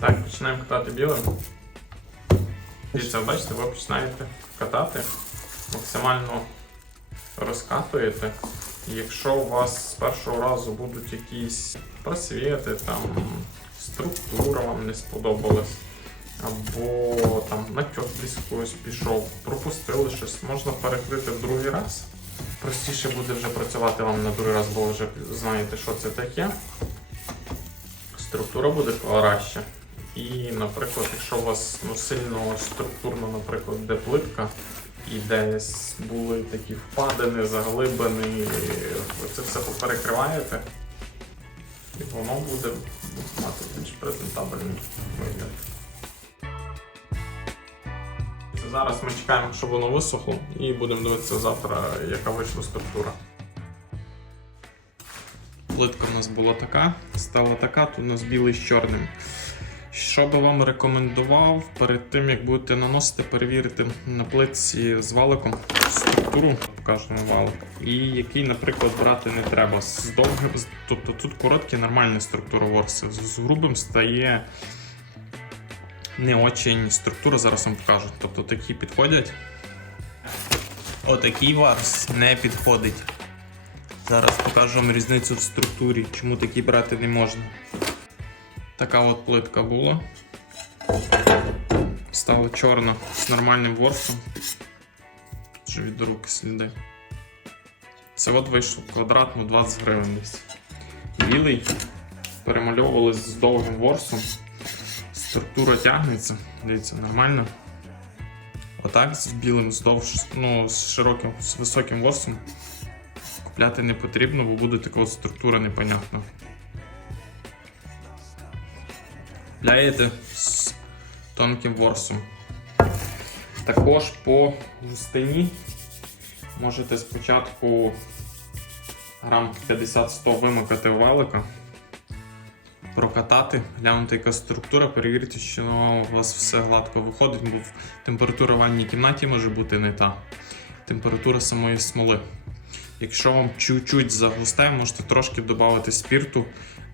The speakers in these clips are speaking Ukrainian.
Так, починаємо катати білим. Дивіться, бачите, ви починаєте катати, максимально розкатуєте. Якщо у вас з першого разу будуть якісь просвіти, там структура вам не сподобалась, або там натяк десь когось пішов, пропустили щось, можна перекрити в другий раз. Простіше буде вже працювати вам на другий раз, бо ви вже знаєте, що це таке. Структура буде краща. І, наприклад, якщо у вас ну, сильно структурно, наприклад, де плитка, і десь були такі впадини, заглибини, ви це все поперекриваєте, і воно буде мати більш презентабельний вигляд. Зараз ми чекаємо, щоб воно висохло, і будемо дивитися завтра, яка вийшла структура. Плитка в нас була така, стала така, тут у нас білий з чорним. Що би вам рекомендував перед тим, як будете наносити, перевірити на плитці з валиком структуру, покажемо валик, і який, наприклад, брати не треба. З довгим, тобто тут короткі, нормальна структура ворси. З з грубим стає не очень структура, зараз вам покажу. Тобто такі підходять. Отакий варс не підходить. Зараз покажу вам різницю в структурі, чому такі брати не можна. Така от плитка була. Стала чорна з нормальним ворсом. Вже від руки сліди. Це от вийшло квадратно 20 гривень десь. Білий перемальовували з довгим ворсом. Структура тягнеться, дивіться, нормально. Отак з білим, з довж, ну, з широким, з високим ворсом купляти не потрібно, бо буде така от структура непонятна. Купляєте з тонким ворсом. Також по густині можете спочатку грам 50-100 вимикати в валика, прокатати, глянути, яка структура, перевірити, що у вас все гладко виходить, бо температура в ванній кімнаті може бути не та. Температура самої смоли. Якщо вам чуть-чуть загусте, можете трошки додати спірту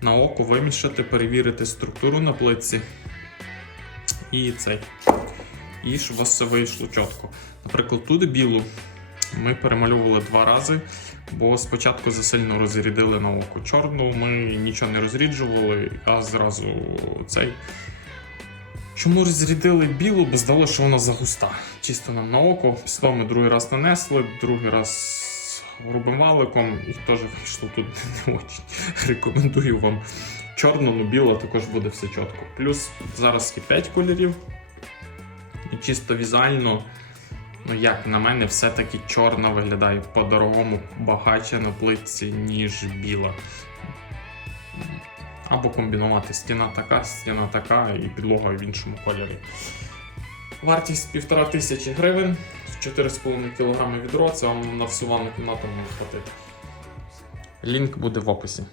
на око, вимішати, перевірити структуру на плитці. І цей. І щоб у вас все вийшло чітко. Наприклад, тут білу ми перемальовували два рази, бо спочатку засильно розрядили на око. Чорну ми нічого не розріджували, а зразу цей. Чому розрядили білу, бо здалося, що вона загуста. Чисто нам на око. Після того ми другий раз нанесли, другий раз грубим валиком, і теж вийшло тут не дуже. Рекомендую вам чорну, ну біла також буде все чітко. Плюс зараз є 5 кольорів. І чисто візуально, ну як на мене, все-таки чорна виглядає по-дорогому багаче на плитці, ніж біла. Або комбінувати стіна така, стіна така і підлога в іншому кольорі. Вартість 1500 тисячі гривень, 4,5 кг відро, це вам на всю ванну кімнату може хватити. Лінк буде в описі.